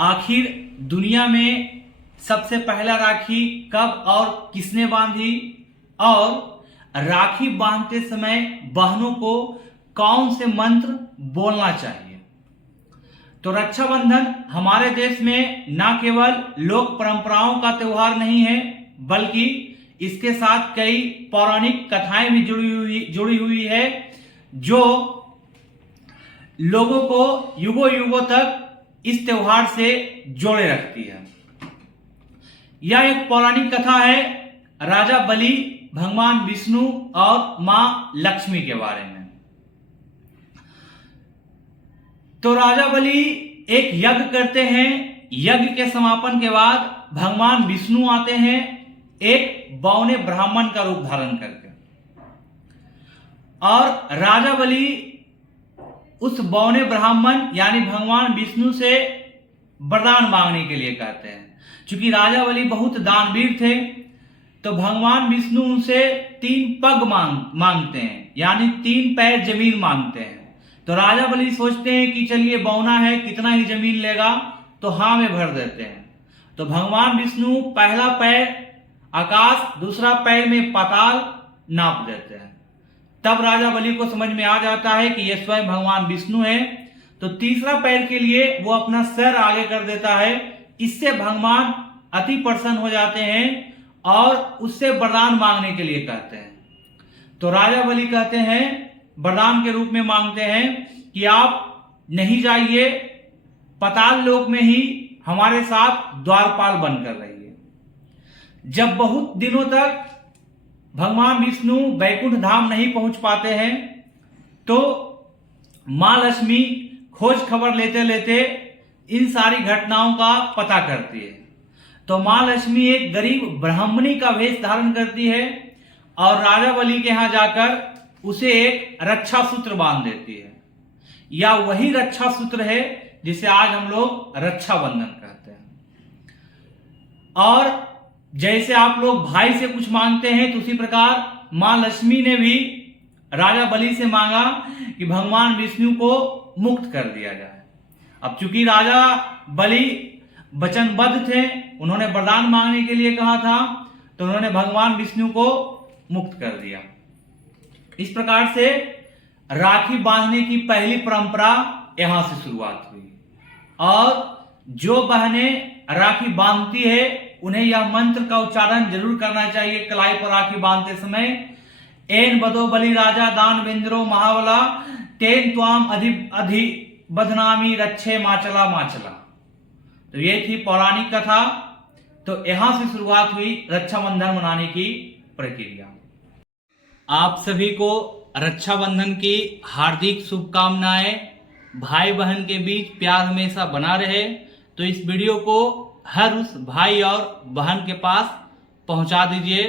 आखिर दुनिया में सबसे पहला राखी कब और किसने बांधी, और राखी बांधते समय बहनों को कौन से मंत्र बोलना चाहिए। तो रक्षाबंधन हमारे देश में न केवल लोक परंपराओं का त्योहार नहीं है, बल्कि इसके साथ कई पौराणिक कथाएं भी जुड़ी हुई है, जो लोगों को युगों युगों तक इस त्योहार से जोड़े रखती है। यह एक पौराणिक कथा है राजा बलि, भगवान विष्णु और मां लक्ष्मी के बारे में। तो राजा बलि एक यज्ञ करते हैं। यज्ञ के समापन के बाद भगवान विष्णु आते हैं, एक बौने ब्राह्मण का रूप धारण करके, और राजा बलि उस बौने ब्राह्मण यानी भगवान विष्णु से वरदान मांगने के लिए कहते हैं। चूंकि राजा बलि बहुत दानवीर थे, तो भगवान विष्णु उनसे 3 पग मांगते हैं, यानी 3 पैर जमीन मांगते हैं। तो राजा बलि सोचते हैं कि चलिए बौना है, कितना ही जमीन लेगा, तो हाँ में भर देते हैं। तो भगवान विष्णु पहला पैर आकाश, दूसरा पैर में पाताल नाप देते हैं। तब राजा बलि को समझ में आ जाता है कि यह स्वयं भगवान विष्णु है। तो तीसरा पैर के लिए वो अपना सिर आगे कर देता है। इससे भगवान अति प्रसन्न हो जाते हैं और उससे वरदान मांगने के लिए कहते हैं। तो राजा बलि कहते हैं, वरदान के रूप में मांगते हैं कि आप नहीं जाइए, पाताल लोक में ही हमारे साथ द्वारपाल बनकर रहिए। जब बहुत दिनों तक भगवान विष्णु वैकुंठ धाम नहीं पहुंच पाते हैं, तो मां लक्ष्मी खोज खबर लेते लेते इन सारी घटनाओं का पता करती है। तो मां लक्ष्मी एक गरीब ब्राह्मणी का वेश धारण करती है और राजा बलि के यहां जाकर उसे एक रक्षा सूत्र बांध देती है। या वही रक्षा सूत्र है जिसे आज हम लोग रक्षाबंधन कहते हैं। और जैसे आप लोग भाई से कुछ मांगते हैं, तो उसी प्रकार मां लक्ष्मी ने भी राजा बलि से मांगा कि भगवान विष्णु को मुक्त कर दिया जाए। अब चूंकि राजा बलि वचनबद्ध थे, उन्होंने वरदान मांगने के लिए कहा था, तो उन्होंने भगवान विष्णु को मुक्त कर दिया। इस प्रकार से राखी बांधने की पहली परंपरा यहां से शुरुआत हुई। और जो बहनें राखी बांधती है, उन्हें यह मंत्र का उच्चारण जरूर करना चाहिए कलाई पर राखी बांधते समय। एन बदो बलि राजा दान वेंद्रो महावला, तेन त्वाम अधि बदनामी रक्षे माचला माचला। तो ये थी पौराणिक कथा। तो यहां से शुरुआत हुई रक्षाबंधन मनाने की प्रक्रिया। आप सभी को रक्षाबंधन की हार्दिक शुभकामनाएं। भाई बहन के बीच प्यार हमेशा बना रहे। तो इस वीडियो को हर उस भाई और बहन के पास पहुंचा दीजिए।